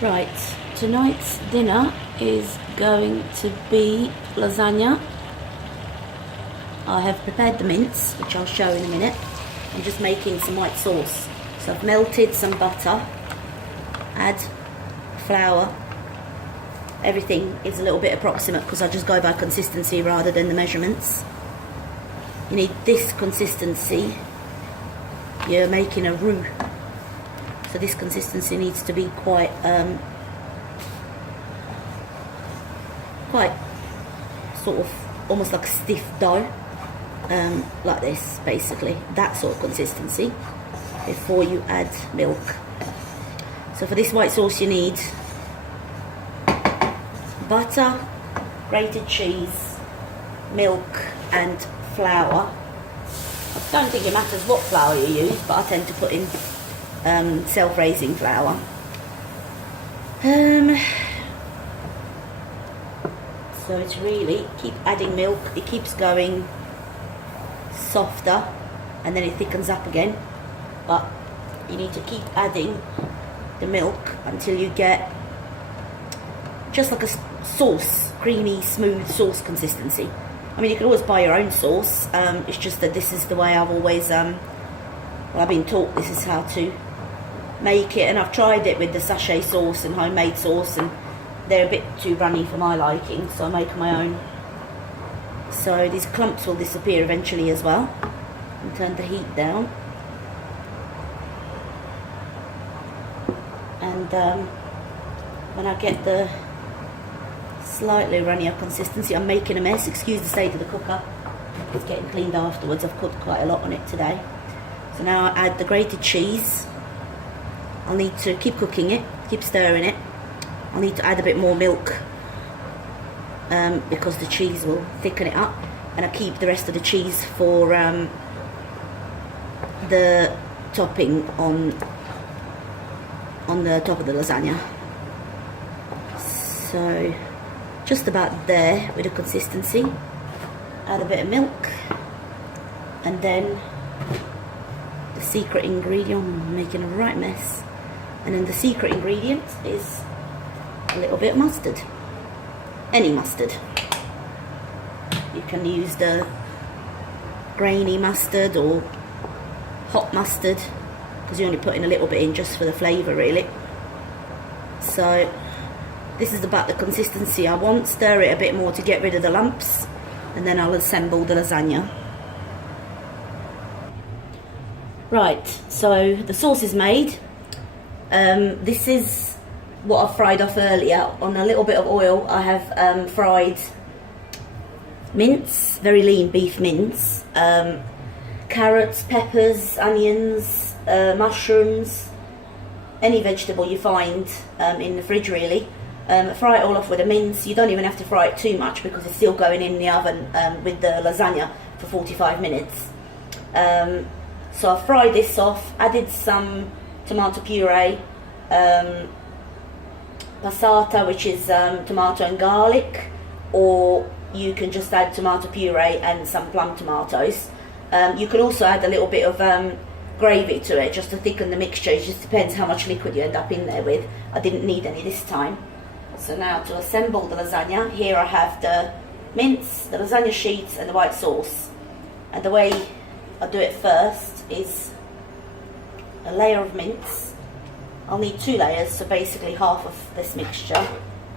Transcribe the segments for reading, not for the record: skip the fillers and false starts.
Right, tonight's dinner is going to be lasagna. I have prepared the mince, which I'll show in a minute. I'm just making some white sauce. So I've melted some butter, add flour. Everything is a little bit approximate because I just go by consistency rather than the measurements. You need this consistency. You're making a roux. So this consistency needs to be quite sort of almost like stiff dough, like this, basically, that sort of consistency before you add milk. So for this white sauce you need butter, grated cheese, milk and flour. I don't think it matters what flour you use, but I tend to put in self-raising flour. So it's really, keep adding milk, it keeps going softer and then it thickens up again, but you need to keep adding the milk until you get just like a sauce, creamy, smooth sauce consistency. I mean, you can always buy your own sauce, it's just that this is the way I've always, well, I've been taught this is how to make it, and I've tried it with the sachet sauce and homemade sauce, and they're a bit too runny for my liking, so I make my own. So these clumps will disappear eventually as well. And turn the heat down. And when I get the slightly runnier consistency, I'm making a mess, excuse the state of the cooker. It's getting cleaned afterwards, I've cooked quite a lot on it today. So now I add the grated cheese. I'll need to keep cooking it, keep stirring it. I'll need to add a bit more milk because the cheese will thicken it up, and I keep the rest of the cheese for the topping on the top of the lasagna. So just about there with the consistency. Add a bit of milk, and then the secret ingredient, I'm making a right mess. And then the secret ingredient is a little bit of mustard. Any mustard. You can use the grainy mustard or hot mustard, because you're only putting a little bit in just for the flavour, really. So this is about the consistency I want. Stir it a bit more to get rid of the lumps, and then I'll assemble the lasagna. Right, so the sauce is made. This is what I fried off earlier. On a little bit of oil I have fried mince, very lean beef mince, carrots, peppers, onions, mushrooms, any vegetable you find in the fridge, really. Fry it all off with a mince. You don't even have to fry it too much because it's still going in the oven with the lasagna for 45 minutes. So I fried this off, added some tomato puree, passata, which is tomato and garlic, or you can just add tomato puree and some plum tomatoes. You can also add a little bit of gravy to it just to thicken the mixture. It just depends how much liquid you end up in there with. I didn't need any this time. So now to assemble the lasagna, here I have the mince, the lasagna sheets and the white sauce. And the way I do it first is a layer of mince. I'll need 2 layers, so basically half of this mixture.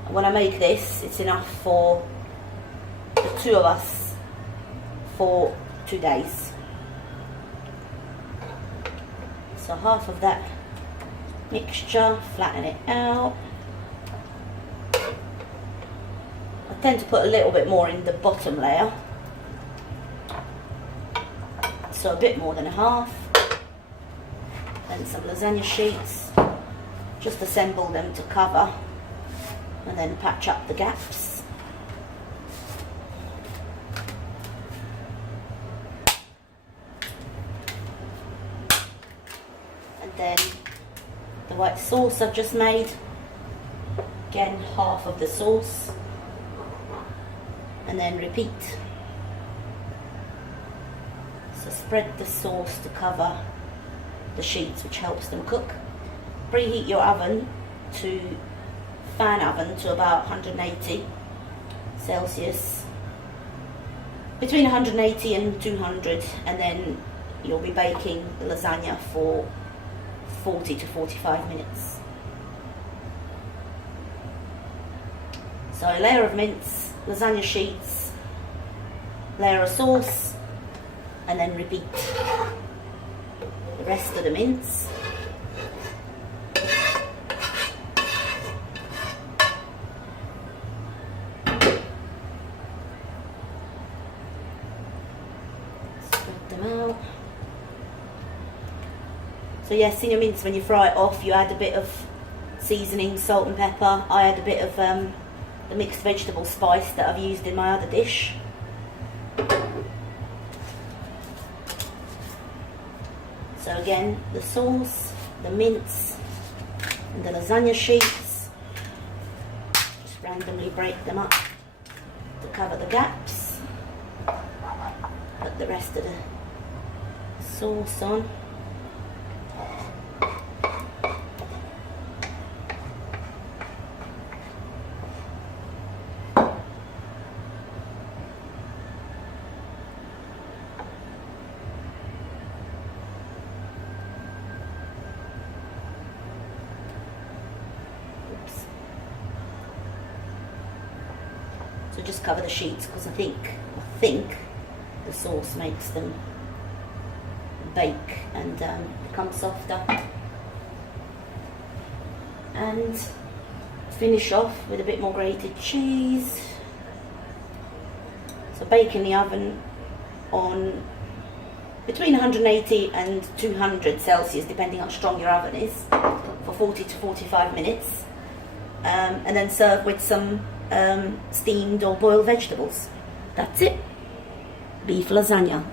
And when I make this, it's enough for the 2 of us for 2 days. So half of that mixture, flatten it out. I tend to put a little bit more in the bottom layer, so a bit more than a half. Then some lasagna sheets, just assemble them to cover and then patch up the gaps. And then the white sauce I've just made, again half of the sauce, and then repeat. So spread the sauce to cover the sheets, which helps them cook. Preheat your oven to fan oven to about 180 Celsius, between 180 and 200, and then you'll be baking the lasagna for 40 to 45 minutes. So a layer of mince, lasagna sheets, layer of sauce, and then repeat the rest of the mince. Spread them out. So yes, in your mince, when you fry it off, you add a bit of seasoning, salt and pepper. I add a bit of the mixed vegetable spice that I've used in my other dish. So again, the sauce, the mince, and the lasagna sheets. Just randomly break them up to cover the gaps. Put the rest of the sauce on. So just cover the sheets, because I think the sauce makes them bake and become softer. And finish off with a bit more grated cheese. So bake in the oven on between 180 and 200 Celsius, depending how strong your oven is, for 40 to 45 minutes. And then serve with some steamed or boiled vegetables. That's it. Beef lasagna.